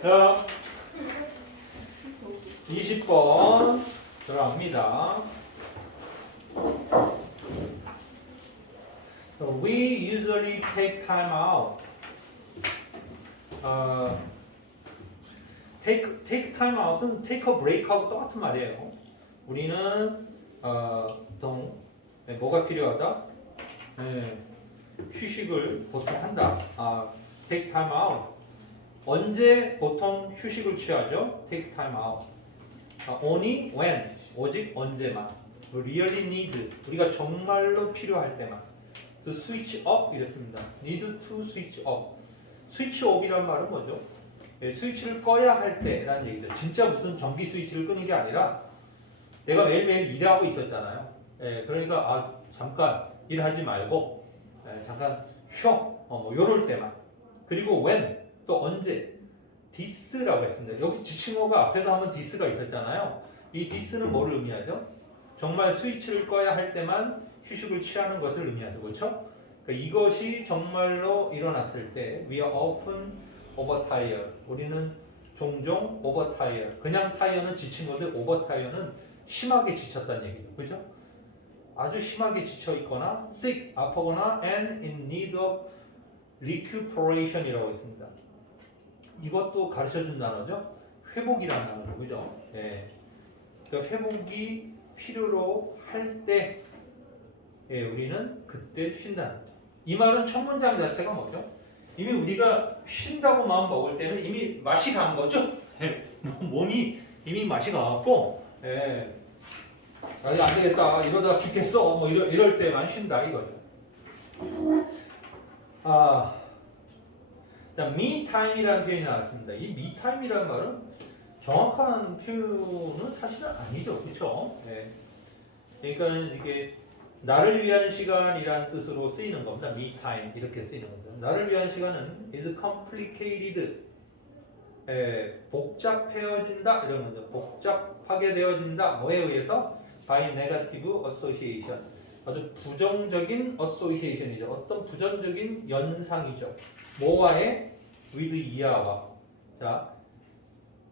자, 20번 들어갑니다. So we usually take time out. take time out은 take a break하고 똑같은 말이에요. 우리는 보통 뭐가 필요하다? 휴식을 보통 한다. take time out. 언제 보통 휴식을 취하죠? take time out. only when. 오직 언제만. really need. 우리가 정말로 필요할 때만. to switch off 이랬습니다. need to switch off. switch off이란 말은 뭐죠? 스위치를 꺼야 할 때라는 얘기죠. 진짜 무슨 전기 스위치를 끄는 게 아니라 내가 매일매일 일하고 있었잖아요. 그러니까 잠깐 일하지 말고 잠깐 쉬어. 뭐 요럴 때만. 그리고 when 또 언제 this라고 했습니다. 여기 지칭어가 앞에도 한번 this가 있었잖아요. 이 this는 뭐를 의미하죠? 정말 스위치를 꺼야 할 때만 휴식을 취하는 것을 의미하죠. 그렇죠? 그러니까 이것이 정말로 일어났을 때 we are often overtired. 우리는 종종 overtired. 그냥 tired는 지친 건데 overtired는 심하게 지쳤다는 얘기죠. 그죠? 아주 심하게 지쳐 있거나 sick, 아프거나 and in need of recuperation이라고 있습니다. 이것도 가르쳐준 단어죠. 회복이라는 단어죠. 그죠? 그러니까 회복이 필요로 할 때 우리는 그때 쉰다는 거죠. 이 말은 첫 문장 자체가 뭐죠? 이미 우리가 쉰다고 마음 먹을 때는 이미 맛이 간 거죠. 몸이 이미 맛이 가갖고 아니 안 되겠다 이러다 죽겠어 뭐 이럴 때만 쉰다 이거죠. me time이라는 표현이 나왔습니다. 이 me time이라는 말은 정확한 표현은 사실은 아니죠, 그렇죠? 그러니까 이게 나를 위한 시간이란 뜻으로 쓰이는 겁니다. me time 이렇게 쓰이는 겁니다. 나를 위한 시간은 is complicated. 복잡해진다 이런 거죠. 복잡하게 되어진다. 뭐에 의해서? by negative association. 아주 부정적인 association이죠. 어떤 부정적인 연상이죠. 뭐와의? with 이하와. 자,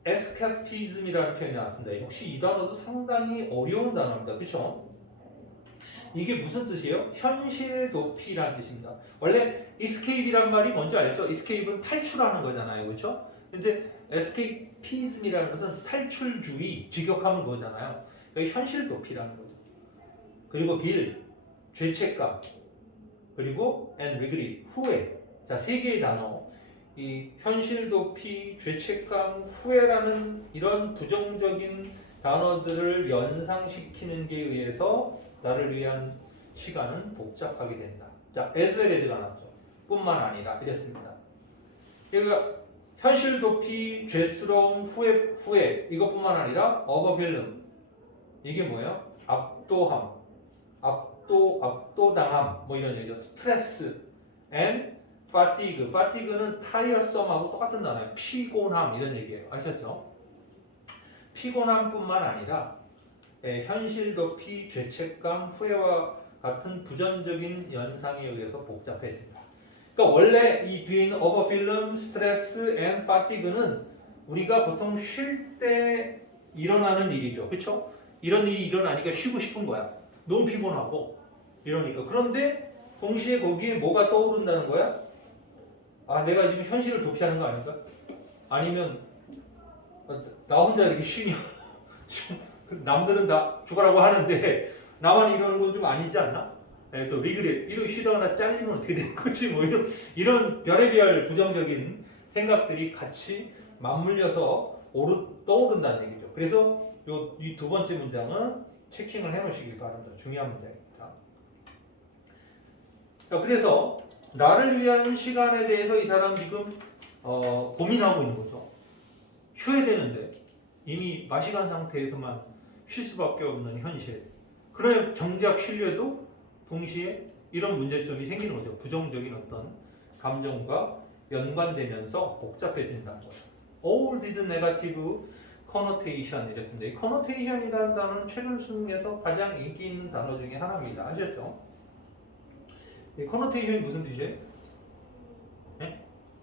escapism이라는 표현이 나왔습니다. 혹시 이 단어도 상당히 어려운 단어입니다. 그렇죠? 이게 무슨 뜻이에요? 현실 도피라는 뜻입니다. 원래 escape이란 말이 뭔지 알죠? escape은 탈출하는 거잖아요. 그렇죠? 근데 escapism이라는 것은 탈출주의, 직역하면 그거잖아요. 여기 현실 도피라는 거죠. 그리고 빌, 죄책감, 그리고 and regret, 후회. 자, 세 개의 단어. 이 현실 도피, 죄책감, 후회라는 이런 부정적인 단어들을 연상시키는 게 의해서 나를 위한 시간은 복잡하게 된다. 자, as well as가 나왔죠. 뿐만 아니라 이랬습니다. 그러니까 현실 도피, 죄스러움, 후회 이것뿐만 아니라 overwhelm 이게 뭐예요? 압도함, 압도당함 뭐 이런 얘기죠. 스트레스 and fatigue는 tiresome하고 똑같은 단어예요. 피곤함 이런 얘기예요. 아셨죠? 피곤함뿐만 아니라 현실 도피, 죄책감, 후회와 같은 부정적인 연상에 의해서 복잡해진다. 그러니까 원래 이 뒤에 있는 overwhelm, stress and fatigue는 우리가 보통 쉴 때 일어나는 일이죠. 그렇죠? 이런 일이 일어나니까 쉬고 싶은 거야. 너무 피곤하고 이러니까. 그런데 동시에 거기에 뭐가 떠오른다는 거야? 내가 지금 현실을 도피하는 거 아닌가? 아니면 나 혼자 이렇게 쉬냐? 남들은 다 죽어라고 하는데 나만 이러는 건 좀 아니지 않나? 또 리그렛 이렇게 쉬다가 잘리면 어떻게 되는 거지? 뭐 이런 별의별 부정적인 생각들이 같이 맞물려서 떠오른다는 얘기죠. 그래서 이 두 번째 문장은 체킹을 해놓으시길 바랍니다. 중요한 문장입니다. 자, 그래서 나를 위한 시간에 대해서 이 사람 지금 고민하고 있는 거죠. 쉬어야 되는데 이미 마시간 상태에서만 쉴 수밖에 없는 현실. 그래 정작 쉬려도 동시에 이런 문제점이 생기는 거죠. 부정적인 어떤 감정과 연관되면서 복잡해진다는 거죠. All these negative connotation 이랬습니다. 이 connotation이라는 단어는 최근 수능에서 가장 인기 있는 단어 중에 하나입니다. 아셨죠? 이 connotation이 무슨 뜻이에요?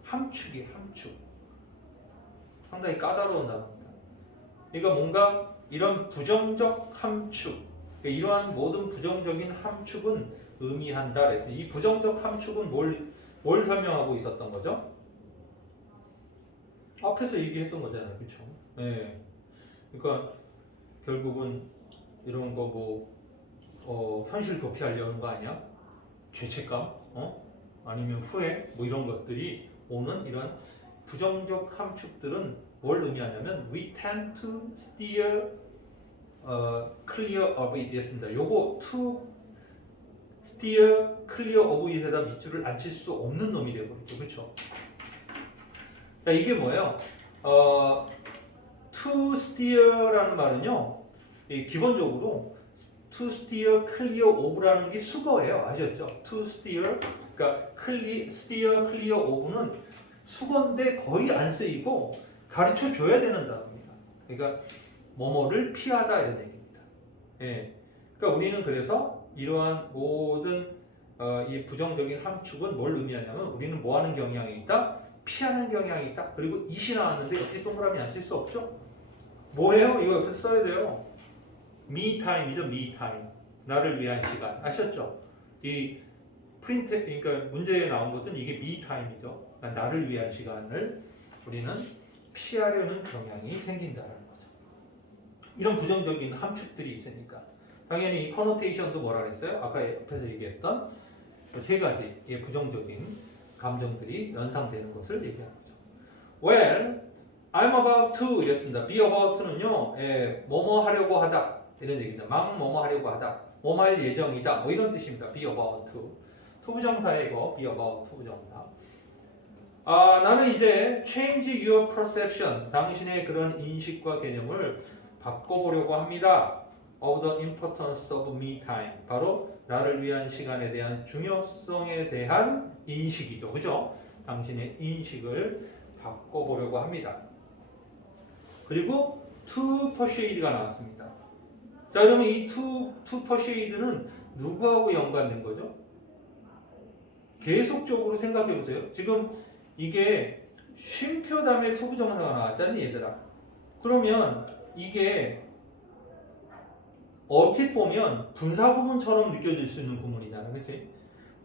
함축이에요. 함축. 상당히 까다로운 단어입니다. 그러니까 뭔가 이런 부정적 함축, 그러니까 이러한 모든 부정적인 함축은 의미한다. 그래서 이 부정적 함축은 뭘 설명하고 있었던 거죠? 앞에서 얘기했던 거잖아요, 그렇죠? 네. 그러니까 결국은 이런 거 현실 도피하려는 거 아니야? 죄책감, 아니면 후회, 뭐 이런 것들이 오는 이런 부정적 함축들은 뭘 의미하냐면 we tend to steer clear of it 였습니다. 요거 to steer clear of it에다 밑줄을 안 칠 수 없는 놈이 되거든요. 그렇죠? 자, 이게 뭐예요? to steer라는 말은요, 기본적으로 to steer clear of라는 게 수거예요. 아셨죠? to steer, 그러니까 steer clear of는 수거인데 거의 안 쓰이고 가르쳐 줘야 되는 단어입니다. 그러니까 뭐뭐를 피하다 이런 얘기입니다. 예. 그러니까 우리는 그래서 이러한 모든 이 부정적인 함축은 뭘 의미하냐면 우리는 뭐 하는 경향이 있다? 피하는 경향이 있다. 그리고 it이 나왔는데 옆에 동그라미 안 쓸 수 없죠? 뭐예요? 이거 옆에 써야 돼요. me time이죠. me time. 나를 위한 시간. 아셨죠? 이 프린트, 그러니까 문제에 나온 것은 이게 me time이죠. 그러니까 나를 위한 시간을 우리는 피하려는 경향이 생긴다는 거죠. 이런 부정적인 함축들이 있으니까. 당연히 이 커노테이션도 뭐라 그랬어요? 아까 옆에서 얘기했던 세 가지의 부정적인 감정들이 연상되는 것을 얘기하는 거죠. Well, I'm about to 이랬습니다. be about는요, 뭐뭐 하려고 하다 이런 얘기입니다. 막 뭐뭐 하려고 하다, 뭐뭐 할 예정이다, 뭐 이런 뜻입니다. be about to. 투부정사에 이거 be about 투부정사. 나는 이제 change your perception, 당신의 그런 인식과 개념을 바꿔보려고 합니다. of the importance of me time, 바로 나를 위한 시간에 대한 중요성에 대한 인식이죠. 그죠? 당신의 인식을 바꿔보려고 합니다. 그리고 to persuade가 나왔습니다. 자, 그러면 이 to persuade는 누구하고 연관된 거죠? 계속적으로 생각해 보세요. 지금 이게 쉼표 다음에 투부정사가 나왔잖니 얘들아. 그러면 이게 얼핏 보면 분사구문처럼 느껴질 수 있는 구문이잖아. 그치?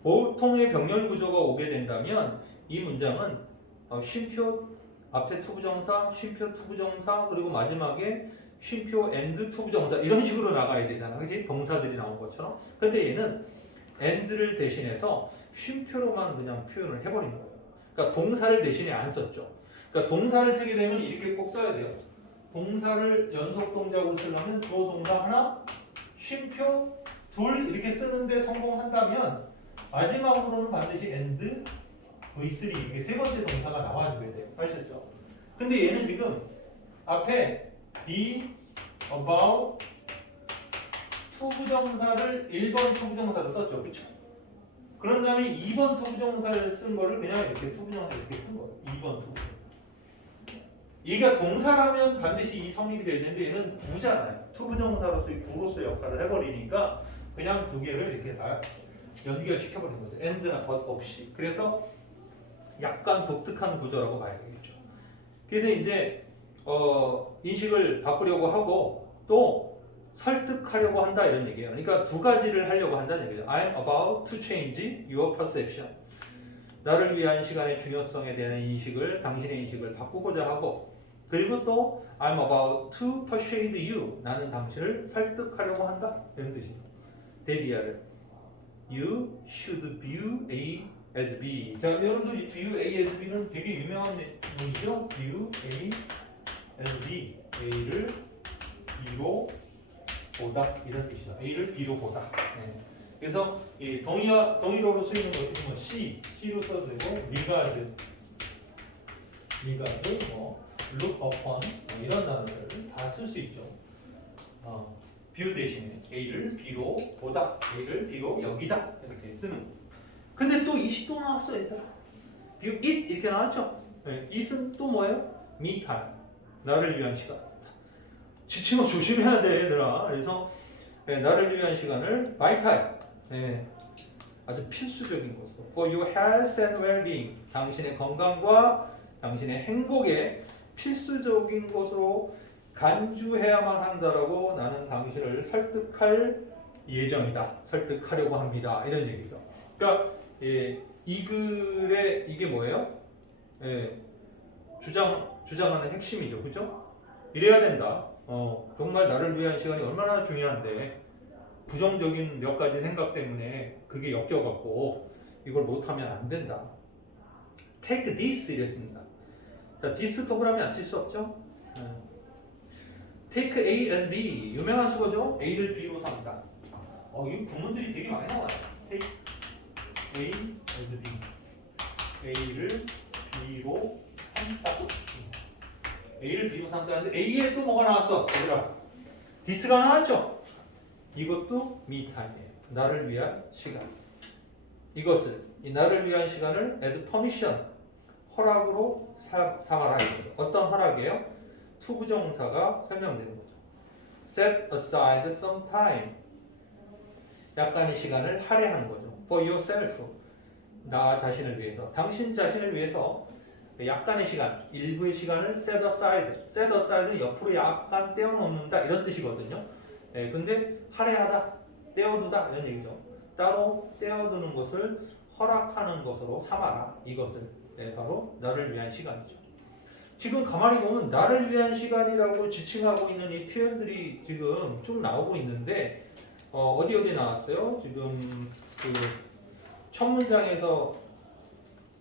보통의 병렬 구조가 오게 된다면 이 문장은 쉼표 앞에 투부정사, 쉼표 투부정사, 그리고 마지막에 쉼표 and 투부정사 이런 식으로 나가야 되잖아. 그치? 동사들이 나온 것처럼. 근데 얘는 and를 대신해서 쉼표로만 그냥 표현을 해버린 거예요. 그러니까 동사를 대신에 안 썼죠. 그러니까 동사를 쓰게 되면 이렇게 꼭 써야 돼요. 동사를 연속 동작으로 쓰려면 조동사 하나, 쉼표 둘 이렇게 쓰는데 성공한다면 마지막으로는 반드시 and V3 이게 세 번째 동사가 나와줘야 돼요. 아셨죠? 근데 얘는 지금 앞에 be, about, 투부정사를 1번 투부정사로 썼죠. 그쵸? 그런 다음에 2번 투부정사를 쓴 거를 그냥 이렇게 투부정사 이렇게 쓴 거예요. 2번 투부정사. 얘가 동사라면 반드시 이 성립이 돼야 되는데 얘는 구잖아요. 투부정사로서 이 구로서 역할을 해버리니까 그냥 두 개를 이렇게 다 연결시켜버린 거죠. and나 but 없이. 그래서 약간 독특한 구조라고 봐야 되겠죠. 그래서 이제 인식을 바꾸려고 하고 또 설득하려고 한다 이런 얘기예요. 그러니까 두 가지를 하려고 한다는 얘기죠. I'm about to change your perception. 나를 위한 시간의 중요성에 대한 인식을, 당신의 인식을 바꾸고자 하고, 그리고 또 I'm about to persuade you. 나는 당신을 설득하려고 한다 이런 뜻이죠. 데디아를 You should view A as B. 자, 여러분들 view A as B는 되게 유명한 문이죠. view A as B. A를 B로 보다 이런 뜻이죠. A를 B로 보다. 네. 그래서 이 동의어로 쓰이는 것이 뭐 C로 써도 되고 regard, 뭐 look upon 이런 단어를 다 쓸 수 있죠. view 대신에 A를 B로 보다, A를 B로 여기다 이렇게 쓰는. 근데 또 it이 또 나왔어 얘들아. view it 이렇게 나왔죠. 네. it은 또 뭐예요? me time, 나를 위한 시간. 지치면 조심해야 돼 얘들아. 그래서 나를 위한 시간을 my time. 네, 아주 필수적인 것으로 for your health and well-being, 당신의 건강과 당신의 행복에 필수적인 것으로 간주해야만 한다라고 나는 당신을 설득할 예정이다. 설득하려고 합니다. 이런 얘기죠. 그러니까 이 글에 이게 뭐예요? 주장하는 핵심이죠. 그죠? 이래야 된다. 정말 나를 위한 시간이 얼마나 중요한데 부정적인 몇 가지 생각 때문에 그게 엮여갖고 이걸 못하면 안 된다. Take this 이랬습니다. 자, this 동그라미 안 칠 수 없죠? Take A as B 유명한 수거죠? A를 B로 삼다. 이 구문들이 되게 많이 나와요. Take A as B A를 B로 삼다. A를 B로 삼다는데 A에 또 뭐가 나왔어? 얘들아, this가 나왔죠? 이것도 me time이에요. 나를 위한 시간. 이것을 이 나를 위한 시간을 as permission 허락으로 삼아라 이거죠. 어떤 허락이에요? 투부정사가 설명되는 거죠. Set aside some time. 약간의 시간을 할애하는 거죠. For yourself. 나 자신을 위해서. 당신 자신을 위해서 약간의 시간, 일부의 시간을 set aside. set aside는 옆으로 약간 떼어놓는다 이런 뜻이거든요. 근데 할애하다, 떼어두다 이런 얘기죠. 따로 떼어두는 것을 허락하는 것으로 삼아라. 이것을 바로 나를 위한 시간이죠. 지금 가만히 보면 나를 위한 시간이라고 지칭하고 있는 이 표현들이 지금 쭉 나오고 있는데 어디 나왔어요? 지금 그 첫 문장에서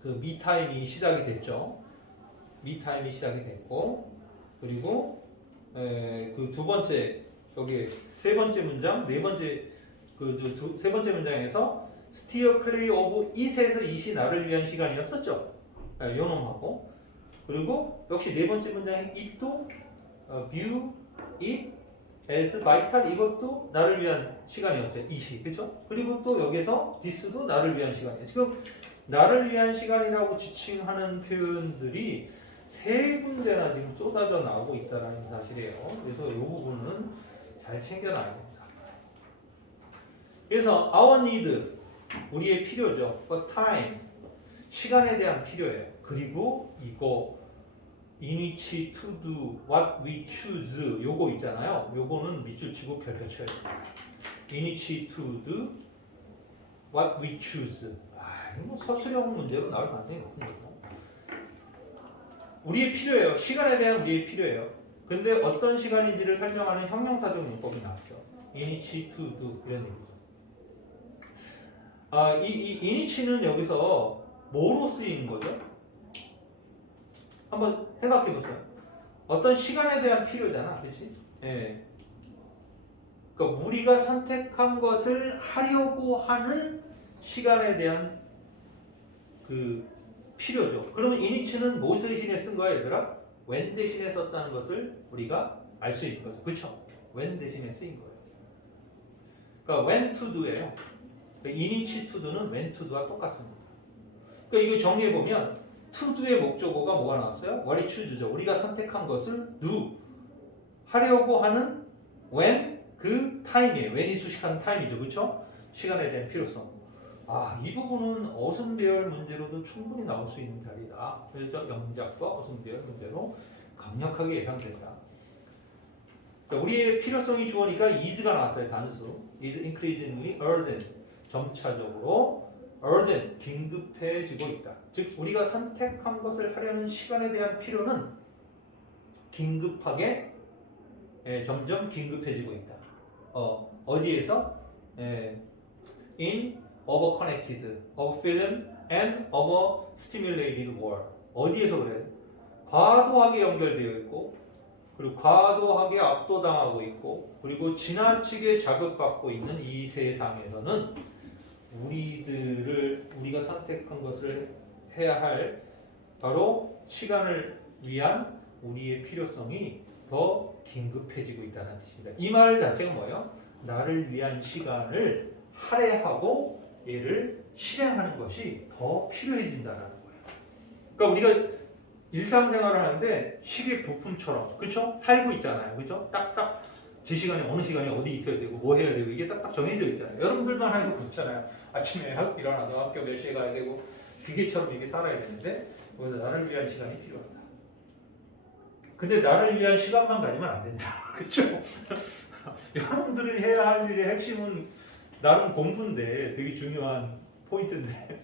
그 미타임이 시작이 됐죠. 미타임이 시작이 됐고 그리고 그 두 번째 여기 세 번째 문장 네 번째 세 번째 문장에서 steer clear of it에서 it이 나를 위한 시간이었었죠. 요놈하고 그리고 역시 네 번째 문장의 it도 view it as vital 이것도 나를 위한 시간이었어요. it이 그렇죠? 그리고 또 여기서 this도 나를 위한 시간이에요. 지금 나를 위한 시간이라고 지칭하는 표현들이 세 군데나 지금 쏟아져 나오고 있다는 사실이에요. 그래서 이 부분은 잘 챙겨놔야 됩니다. 그래서 our need 우리의 필요죠. for time 시간에 대한 필요예요. 그리고 이거 in which to do what we choose 요거 있잖아요. 요거는 밑줄 치고 별표 쳐야 돼요. in which to do what we choose. 이거 서술형 문제로 나올 가능성이 높은 거죠. 우리의 필요예요. 시간에 대한 우리의 필요예요. 근데 어떤 시간인지를 설명하는 형용사적 문법이 나왔죠. in which to do 이런 얘기죠. 이 in which는 여기서 뭐로 쓰인 거죠? 한번 생각해 보세요. 어떤 시간에 대한 필요잖아, 그렇지? 예. 그러니까 우리가 선택한 것을 하려고 하는 시간에 대한 그 필요죠. 그러면 in which는 뭐 대신에 쓴 거야, 얘들아? when 대신에 썼다는 것을 우리가 알 수 있는 거죠, 그렇죠? when 대신에 쓰인 거예요. 그러니까 when to do예요. in which to do는 when to do와 똑같습니다. 그러니까 이거 정리해 보면 to do의 목적어가 뭐가 나왔어요? what we choose죠. 우리가 선택한 것을 do 하려고 하는 when 그 time이에요. when이 수식하는 time이죠, 그렇죠? 시간에 대한 필요성. 이 부분은 어순배열 문제로도 충분히 나올 수 있는 자리다. 그래서 영작과 어순배열 문제로 강력하게 예상된다. 우리의 필요성이 주어니까 is가 나왔어요. 단수. is increasingly urgent. 점차적으로 urgent. 긴급해지고 있다. 즉 우리가 선택한 것을 하려는 시간에 대한 필요는 긴급하게 점점 긴급해지고 있다. 어디에서? in overconnected, overfilling, and overstimulated world. 어디에서 그래? 과도하게 연결되어 있고, 그리고 과도하게 압도당하고 있고, 그리고 지나치게 자극받고 있는 이 세상에서는 우리가 선택한 것을 해야 할 바로 시간을 위한 우리의 필요성이 더 긴급해지고 있다는 뜻입니다. 이 말 자체가 뭐예요? 나를 위한 시간을 할애하고 얘를 실행하는 것이 더 필요해진다는 거예요. 그러니까 우리가 일상생활을 하는데 시계 부품처럼 그렇죠? 살고 있잖아요. 그렇죠? 딱딱 제 시간에 어느 시간에 어디 있어야 되고 뭐 해야 되고 이게 딱딱 정해져 있잖아요. 여러분들만 해도 그렇잖아요. 아침에 일어나서 학교 몇 시에 가야 되고 기계처럼 이게 살아야 되는데 그래서 나를 위한 시간이 필요하다. 근데 나를 위한 시간만 가지면 안 된다. 그렇죠? 여러분들이 해야 할 일의 핵심은 나름 공부인데 되게 중요한 포인트인데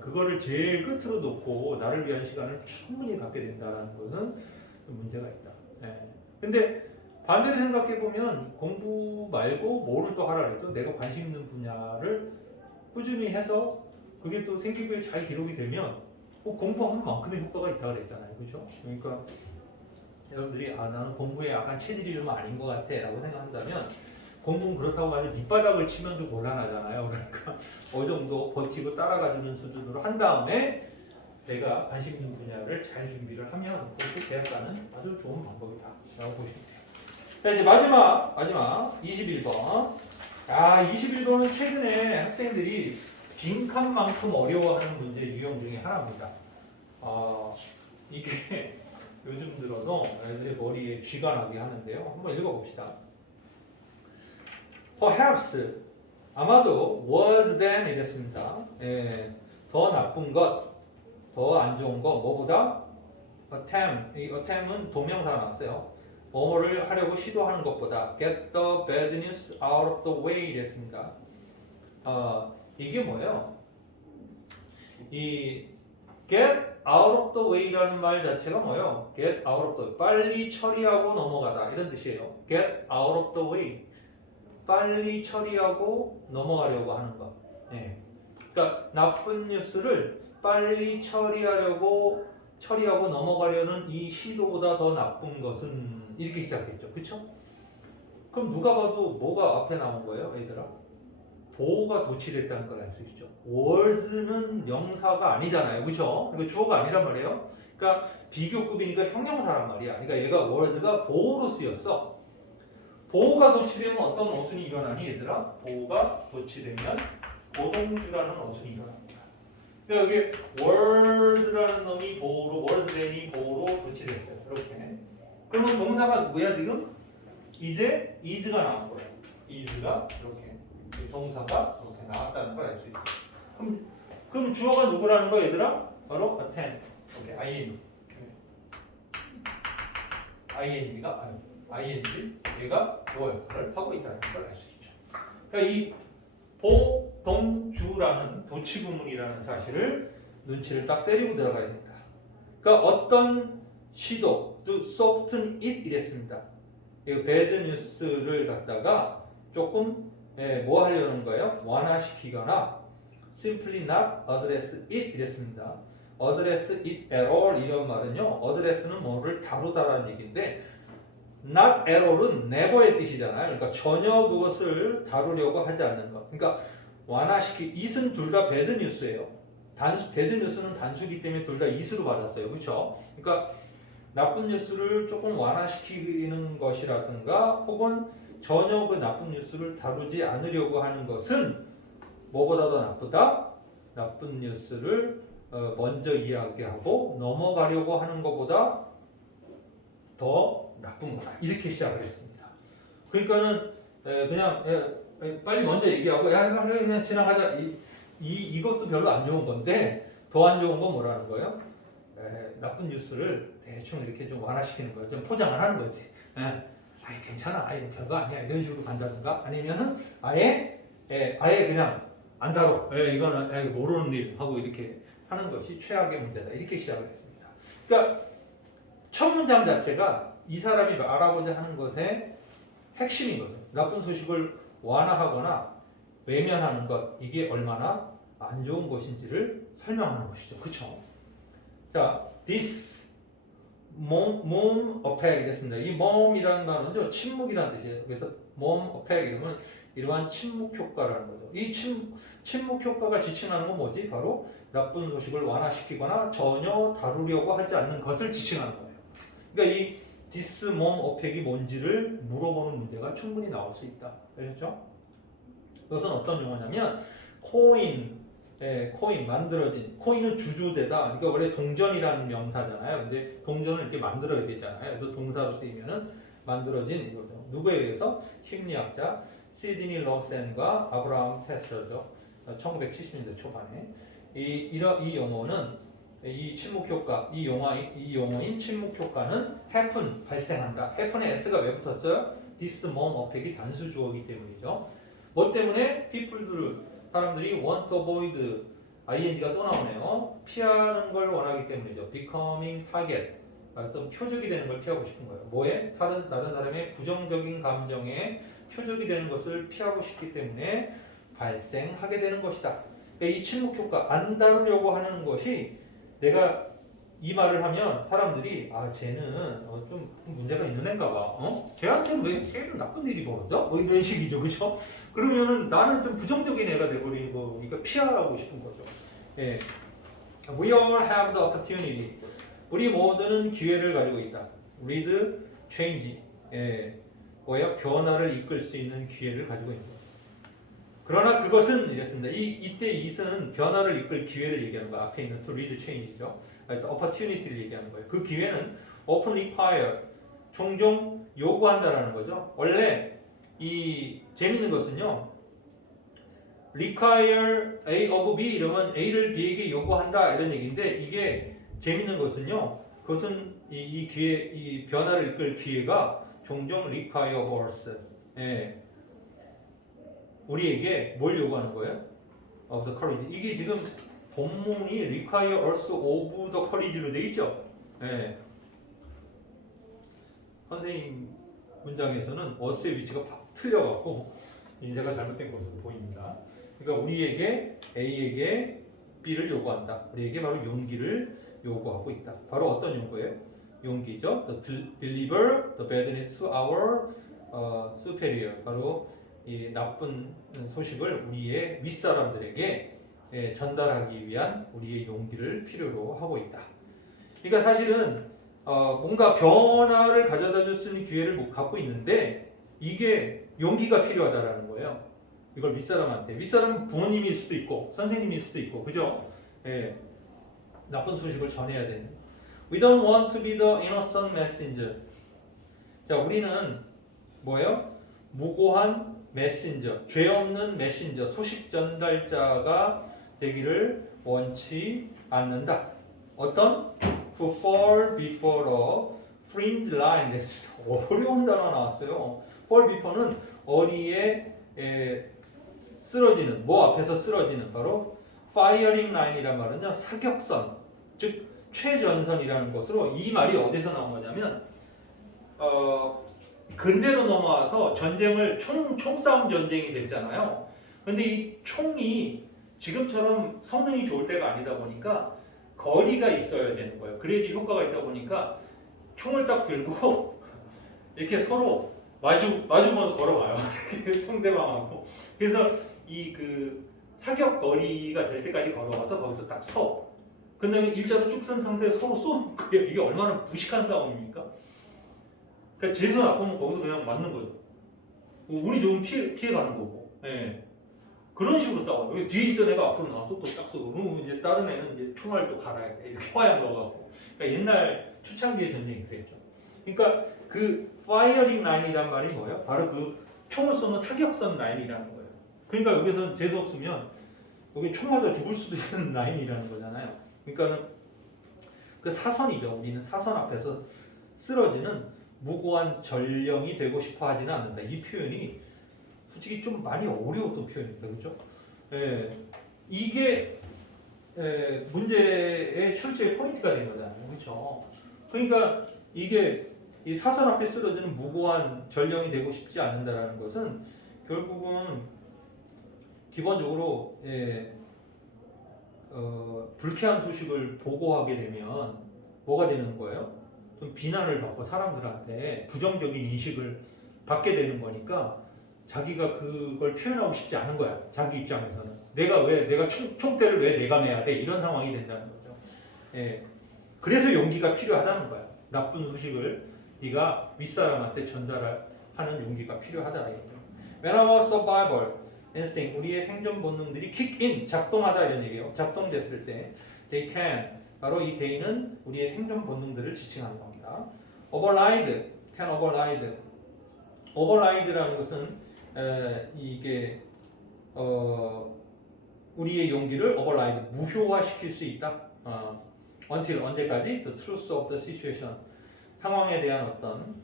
그거를 제일 끝으로 놓고 나를 위한 시간을 충분히 갖게 된다는 것은 문제가 있다. 예. 근데 반대로 생각해 보면 공부 말고 뭐를 또 하라 해도 내가 관심 있는 분야를 꾸준히 해서 그게 또 생기부에 잘 기록이 되면 공부한 만큼의 효과가 있다 그랬잖아요. 그렇죠? 그러니까 여러분들이 나는 공부에 약간 체질이 좀 아닌 것 같아 라고 생각한다면 공부는 그렇다고 아주 밑바닥을 치면 좀 곤란하잖아요. 그러니까 어느 정도 버티고 따라가주는 수준으로 한 다음에 내가 관심 있는 분야를 잘 준비를 하면 그렇게 대학가는 아주 좋은 방법이다 라고 보시면 돼요. 자, 이제 마지막 21번. 21번은 최근에 학생들이 빈칸만큼 어려워하는 문제 유형 중에 하나입니다. 이게 요즘 들어서 애들의 머리에 쥐가 나게 하는데요. 한번 읽어봅시다. Perhaps 아마도 worse than 이랬습니다. 더 나쁜 것, 더 안 좋은 것, 뭐보다 attempt, 이 attempt은 동명사 나왔어요. 뭐뭐를 하려고 시도하는 것보다 get the bad news out of the way 이랬습니다. 이게 뭐예요? 이 get out of the way라는 말 자체가 뭐예요? get out of the way, 빨리 처리하고 넘어가다 이런 뜻이에요. get out of the way, 빨리 처리하고 넘어가려고 하는 것. 예. 그러니까 나쁜 뉴스를 빨리 처리하고 넘어가려는 이 시도보다 더 나쁜 것은 이렇게 시작했죠. 그렇죠? 그럼 누가 봐도 뭐가 앞에 나온 거예요, 얘들아? 보호가 도취됐다는 걸 알 수 있죠. was는 명사가 아니잖아요. 그렇죠? 이거 주어가 아니란 말이에요. 그러니까 비교급이니까 형용사란 말이야. 그러니까 얘가 was가 보호로 쓰였어. 보호가 도취되면 어떤 어순이 일어나니 얘들아? 보호가 도취되면 고동주라는 어순이 일어납니다. 그러니까 여기 was라는 놈이 보호로, was then이 보호로 도취됐어요. 이렇게. 그러면 동사가 누구야 지금? 이제 is가 나온 거예요. is가 이렇게 동사가 이렇게 나왔다는 걸 알 수 있죠. 그럼 주어가 누구라는 거 얘들아? 바로 attend. 이렇게 ing가 ing 얘가 주어 역할을 하고 있다는 걸 알 수 있죠. 그러니까 이 보동주라는 도치구문이라는 사실을 눈치를 딱 때리고 들어가야 된다. 그러니까 어떤 시도, to soften it 이랬습니다. 이 bad news를 갖다가 조금 뭐 하려는 거예요? 완화시키거나 simply not address it 이랬습니다. address it at all 이런 말은요. address는 뭐를 다루다라는 얘기인데 not at all은 never의 뜻이잖아요. 그러니까 전혀 그것을 다루려고 하지 않는 것. 그러니까 it은 둘 다 bad news예요. bad news는 단수기 때문에 둘 다 it으로 받았어요. 그렇죠? 그러니까 나쁜 뉴스를 조금 완화시키는 것이라든가 혹은 전혀 그 나쁜 뉴스를 다루지 않으려고 하는 것은 뭐보다 더 나쁘다? 나쁜 뉴스를 먼저 이야기하고 넘어가려고 하는 것보다 더 나쁜 거다. 이렇게 시작을 했습니다. 그러니까는 그냥 빨리 먼저 얘기하고 야 이거 그냥 지나가자. 이것도 별로 안 좋은 건데 더 안 좋은 건 뭐라는 거예요? 나쁜 뉴스를 대충 이렇게 좀 완화시키는 거예요. 좀 포장을 하는 거지. 아이 괜찮아, 아이 별거 아니야 이런 식으로 간다든가 아니면은 아예 그냥 안 다뤄. 이거는 모르는 일 하고 이렇게 하는 것이 최악의 문제다. 이렇게 시작을 했습니다. 그러니까 첫 문장 자체가 이 사람이 말하고자 하는 것의 핵심인 거죠. 나쁜 소식을 완화하거나 외면하는 것 이게 얼마나 안 좋은 것인지를 설명하는 것이죠. 그렇죠? 자, this mom attack 이랬습니다. 이 mom이라는 말은요 침묵이라는 뜻이에요. 그래서 mom attack 이러면 이러한 침묵 효과라는 거죠. 이 침묵 효과가 지칭하는 건 뭐지? 바로 나쁜 소식을 완화시키거나 전혀 다루려고 하지 않는 것을 지칭하는 거예요. 그러니까 이 this mom attack이 뭔지를 물어보는 문제가 충분히 나올 수 있다. 아셨죠? 이것은 어떤 용어냐면 코인 만들어진 코인은 주조되다. 그러니까 원래 동전이라는 명사잖아요. 근데 동전을 이렇게 만들어야 되잖아요. 그래서 동사로 쓰이면은 만들어진 이거죠. 누구에 의해서? 심리학자 시드니 러센과 아브라함 테슬러죠. 1970년대 초반에 이 용어는 이 침묵 효과, 이 용어인 침묵 효과는 happen 발생한다. happen에 s가 왜 붙었어요? this mom 어펙이 단수 주어이기 때문이죠. 뭐 때문에 사람들이 want to avoid ing가 또 나오네요. 피하는 걸 원하기 때문이죠. becoming target 어떤 표적이 되는 걸 피하고 싶은 거예요. 뭐에? 다른 사람의 부정적인 감정에 표적이 되는 것을 피하고 싶기 때문에 발생하게 되는 것이다. 이 침묵 효과 안 다루려고 하는 것이 내가 이 말을 하면 사람들이 쟤는 좀 문제가 있는 애인가 봐. 걔한테는 왜 걔는 나쁜 일이 벌어져? 뭐 이런 식이죠, 그죠? 그러면은 나는 좀 부정적인 애가 돼버리는 거니까 피하고 싶은 거죠. 예. We all have the opportunity. 우리 모두는 기회를 가지고 있다. Lead change. 뭐야? 변화를 이끌 수 있는 기회를 가지고 있는 거죠. 그러나 그것은 이랬습니다. 이때 이는 변화를 이끌 기회를 얘기하는 거. 앞에 있는 to lead change죠. opportunity를 얘기하는 거예요. 그 기회는 often require 종종 요구한다라는 거죠. 원래 이 재밌는 것은요. require A of B 이러면 A를 B에게 요구한다 이런 얘기인데 이게 재밌는 것은요. 그것은 이 기회, 이 변화를 이끌 기회가 종종 require of us. 우리에게 뭘 요구하는 거예요? of the courage. 이게 지금 본문이 require us of the courage로 돼 있죠. 선생님 문장에서는 us의 위치가 틀려갖고 인쇄가 잘못된 것으로 보입니다. 그러니까 우리에게 A에게 B를 요구한다. 우리에게 바로 용기를 요구하고 있다. 바로 어떤 용기예요? 용기죠. The deliver the bad news to our superior. 바로 이 나쁜 소식을 우리의 윗사람들에게 전달하기 위한 우리의 용기를 필요로 하고 있다. 그러니까 사실은 뭔가 변화를 가져다 줄 수 있는 기회를 갖고 있는데 이게 용기가 필요하다라는 거예요. 이걸 윗사람은 부모님일 수도 있고 선생님일 수도 있고 그죠? 나쁜 소식을 전해야 되는. We don't want to be the innocent messenger. 자, 우리는 뭐예요? 무고한 메신저, 죄 없는 메신저, 소식 전달자가 되기를 원치 않는다. 어떤? To fall before a fringe line. 어려운 단어 나왔어요. fall before는 어리에 쓰러지는, 뭐 앞에서 쓰러지는 바로 firing line이란 말은요 사격선, 즉 최전선이라는 것으로 이 말이 어디서 나온 거냐면 근대로 넘어와서 전쟁을 총싸움 전쟁이 됐잖아요. 근데 이 총이 지금처럼 성능이 좋을 때가 아니다 보니까 거리가 있어야 되는 거예요. 그래야지 효과가 있다 보니까 총을 딱 들고 이렇게 서로 마주보면서 걸어가요. 상대방하고. 그래서 이 사격 거리가 될 때까지 걸어가서 거기서 딱 서. 그 다음에 일자로 쭉 선 상태에서 서로 쏘는 거예요. 이게 얼마나 무식한 싸움입니까? 그러니까 제일 아프면 거기서 그냥 맞는 거죠. 운이 좋으면 피해가는 거고. 그런 식으로 싸워요. 뒤에 있던 애가 앞으로 나와서 또 딱 쏘고, 그러면 이제 다른 애는 이제 총알을 또 갈아야 돼. 이렇게 화약 넣어갖고. 그러니까 옛날 초창기의 전쟁이 그랬죠. 그러니까 그 파이어링 라인이란 말이 뭐예요? 바로 그 총을 쏘는 타격선 라인이라는 거예요. 그러니까 여기서는 재수 없으면 여기 총 맞아 죽을 수도 있는 라인이라는 거잖아요. 그러니까는 그 사선이죠. 우리는 사선 앞에서 쓰러지는 무고한 전령이 되고 싶어 하지는 않는다. 이 표현이 솔직히 좀 많이 어려웠던 표현입니다. 그렇죠? 이게 문제의 출제의 포인트가 된 거잖아요. 그렇죠? 그러니까 이게 이 사선 앞에 쓰러지는 무고한 전령이 되고 싶지 않는다라는 것은 결국은 기본적으로 불쾌한 소식을 보고하게 되면 뭐가 되는 거예요? 좀 비난을 받고 사람들한테 부정적인 인식을 받게 되는 거니까 자기가 그걸 표현하고 싶지 않은 거야. 자기 입장에서는 내가 총대를 왜 내가 매야 돼? 이런 상황이 된다는 거죠. 그래서 용기가 필요하다는 거야. 나쁜 소식을 네가 윗사람한테 전달하는 용기가 필요하다. When our survival instinct, 우리의 생존 본능들이 kick in, 작동하다 이런 얘기예요. 작동됐을 때 they can, 바로 이 they는 우리의 생존 본능들을 지칭하는 겁니다. override, can override. override라는 것은 이게 우리의 용기를 override, 무효화시킬 수 있다. until 언제까지 the truth of the situation 상황에 대한 어떤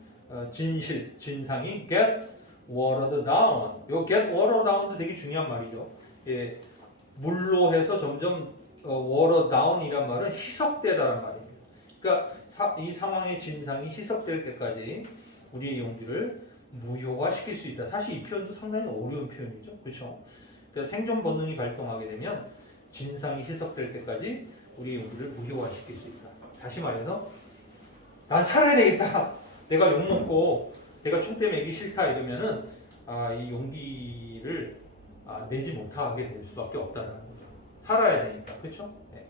진실, 진상이 get watered down. 요 get watered down도 되게 중요한 말이죠. 예, 물로 해서 점점 watered down이란 말은 희석되다란 말이에요. 그러니까 이 상황의 진상이 희석될 때까지 우리의 용기를 무효화시킬 수 있다. 사실 이 표현도 상당히 어려운 표현이죠. 그렇죠? 그러니까 생존 본능이 발동하게 되면 진상이 희석될 때까지 우리의 용기를 무효화시킬 수 있다. 다시 말해서 난 살아야 되겠다. 내가 욕먹고 내가 총대 매기 싫다 이러면은 이 용기를 내지 못하게 될 수밖에 없다는 거죠. 살아야 되니까. 그렇죠? 네.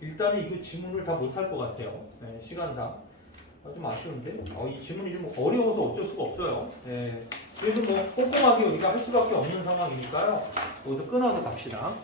일단은 이거 지문을 다 못할 것 같아요. 네, 시간당. 좀 아쉬운데 이 지문이 좀 어려워서 어쩔 수가 없어요. 네. 그래서 뭐 꼼꼼하게 우리가 할 수밖에 없는 상황이니까요. 여기서 끊어서 갑시다.